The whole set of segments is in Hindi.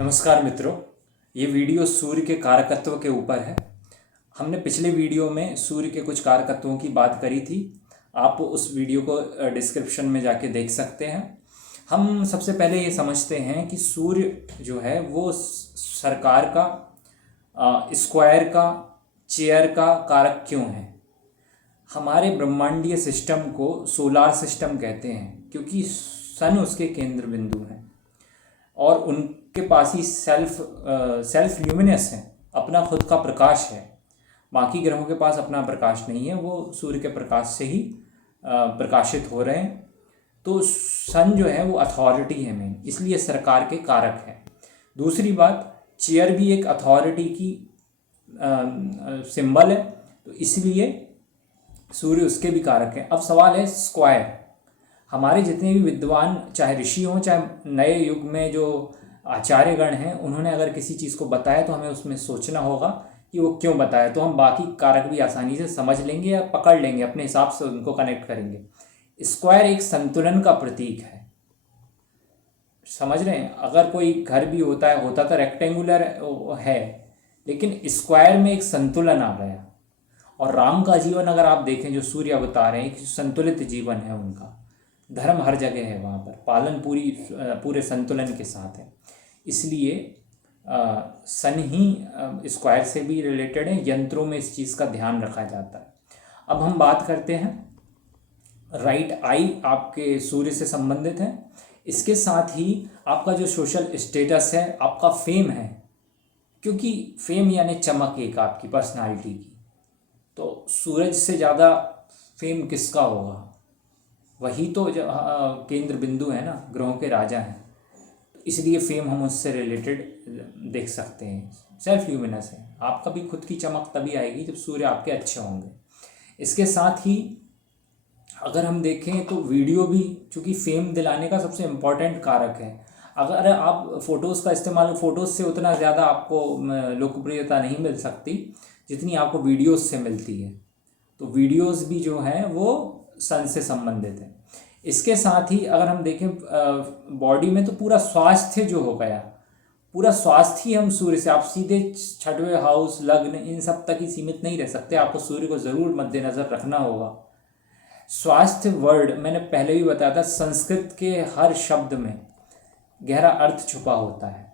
नमस्कार मित्रों, ये वीडियो सूर्य के कारकत्व के ऊपर है। हमने पिछले वीडियो में सूर्य के कुछ कारकत्वों की बात करी थी। आप उस वीडियो को डिस्क्रिप्शन में जाके देख सकते हैं। हम सबसे पहले ये समझते हैं कि सूर्य जो है वो सरकार का, स्क्वायर का, चेयर का कारक क्यों है। हमारे ब्रह्मांडीय सिस्टम को सोलार सिस्टम कहते हैं क्योंकि सन उसके केंद्र बिंदु हैं और उनके पास ही सेल्फ ल्यूमिनस है, अपना खुद का प्रकाश है। बाकी ग्रहों के पास अपना प्रकाश नहीं है, वो सूर्य के प्रकाश से ही प्रकाशित हो रहे हैं। तो सन जो है वो अथॉरिटी है मेन, इसलिए सरकार के कारक है। दूसरी बात, चेयर भी एक अथॉरिटी की सिंबल है, तो इसलिए सूर्य उसके भी कारक है। अब सवाल है स्क्वायर। हमारे जितने भी विद्वान, चाहे ऋषि हों चाहे नए युग में जो आचार्यगण हैं, उन्होंने अगर किसी चीज़ को बताया तो हमें उसमें सोचना होगा कि वो क्यों बताया, तो हम बाकी कारक भी आसानी से समझ लेंगे या पकड़ लेंगे, अपने हिसाब से उनको कनेक्ट करेंगे। स्क्वायर एक संतुलन का प्रतीक है, समझ रहे हैं। अगर कोई घर भी होता तो रेक्टेंगुलर है, लेकिन स्क्वायर में एक संतुलन आ गया। और राम का जीवन अगर आप देखें, जो सूर्य अवतार हैं, एक संतुलित जीवन है उनका। धर्म हर जगह है वहाँ पर, पालन पूरे संतुलन के साथ है। इसलिए सन ही स्क्वायर से भी रिलेटेड है। यंत्रों में इस चीज़ का ध्यान रखा जाता है। अब हम बात करते हैं, राइट आई आपके सूर्य से संबंधित है। इसके साथ ही आपका जो सोशल स्टेटस है, आपका फेम है, क्योंकि फेम यानी चमक एक आपकी पर्सनालिटी की। तो सूरज से ज़्यादा फेम किसका होगा? वही तो केंद्र बिंदु है ना, ग्रहों के राजा हैं। तो इसलिए फेम हम उससे रिलेटेड देख सकते हैं। सेल्फ ल्यूमिनस है, आपका भी खुद की चमक तभी आएगी जब सूर्य आपके अच्छे होंगे। इसके साथ ही अगर हम देखें तो वीडियो भी, चूँकि फेम दिलाने का सबसे इम्पॉर्टेंट कारक है। अगर आप फ़ोटोज़ का इस्तेमाल, फ़ोटोज़ से उतना ज़्यादा आपको लोकप्रियता नहीं मिल सकती जितनी आपको वीडियोज़ से मिलती है। तो वीडियोज़ भी जो हैं वो सन से संबंधित है। इसके साथ ही अगर हम देखें बॉडी में, तो पूरा स्वास्थ्य जो हो गया, पूरा स्वास्थ्य ही हम सूर्य से, आप सीधे छठवें हाउस, लग्न, इन सब तक ही सीमित नहीं रह सकते। आपको सूर्य को ज़रूर मद्देनज़र रखना होगा। स्वास्थ्य वर्ड मैंने पहले भी बताया था, संस्कृत के हर शब्द में गहरा अर्थ छुपा होता है।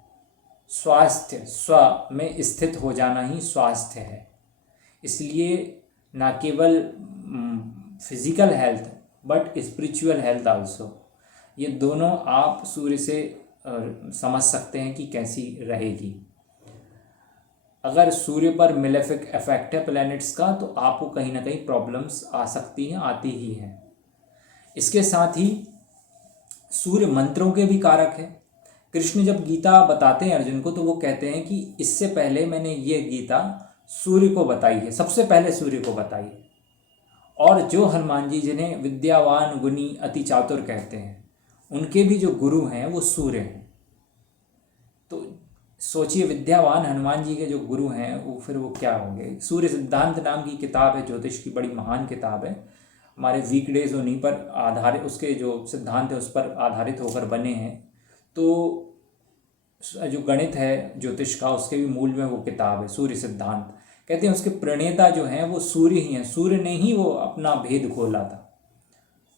स्वास्थ्य, स्व में स्थित हो जाना ही स्वास्थ्य है। इसलिए ना केवल physical health but spiritual health also, ये दोनों आप सूर्य से समझ सकते हैं कि कैसी रहेगी। अगर सूर्य पर मेलेफिक इफेक्ट है प्लैनेट्स का, तो आपको कहीं ना कहीं प्रॉब्लम्स आ सकती हैं, आती ही हैं। इसके साथ ही सूर्य मंत्रों के भी कारक है। कृष्ण जब गीता बताते हैं अर्जुन को, तो वो कहते हैं कि इससे पहले मैंने ये गीता सूर्य को बताई है, सबसे पहले सूर्य को बताई है। और जो हनुमान जी, जिन्हें विद्यावान गुणी अति चातुर कहते हैं, उनके भी जो गुरु हैं वो सूर्य हैं। तो सोचिए, विद्यावान हनुमान जी के जो गुरु हैं वो फिर वो क्या होंगे। सूर्य सिद्धांत नाम की किताब है, ज्योतिष की बड़ी महान किताब है। हमारे वीकडेज उन्हीं पर आधारित, उसके जो सिद्धांत है उस पर आधारित होकर बने हैं। तो जो गणित है ज्योतिष का, उसके भी मूल में वो किताब है सूर्य सिद्धांत। कहते हैं उसके प्रणेता जो हैं वो सूर्य ही हैं। सूर्य ने ही वो अपना भेद खोला था।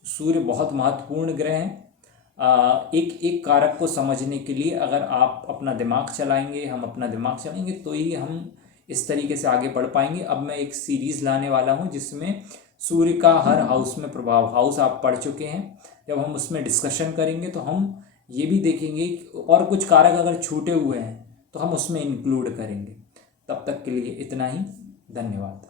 सूर्य बहुत महत्वपूर्ण ग्रह हैं। एक एक कारक को समझने के लिए अगर आप अपना दिमाग चलाएंगे, हम अपना दिमाग चलाएंगे, तो ही हम इस तरीके से आगे बढ़ पाएंगे। अब मैं एक सीरीज़ लाने वाला हूँ जिसमें सूर्य का हर हाउस में प्रभाव, हाउस आप पढ़ चुके हैं, जब हम उसमें डिस्कशन करेंगे तो हम ये भी देखेंगे और कुछ कारक अगर छूटे हुए हैं तो हम उसमें इंक्लूड करेंगे। तब तक के लिए इतना ही। धन्यवाद।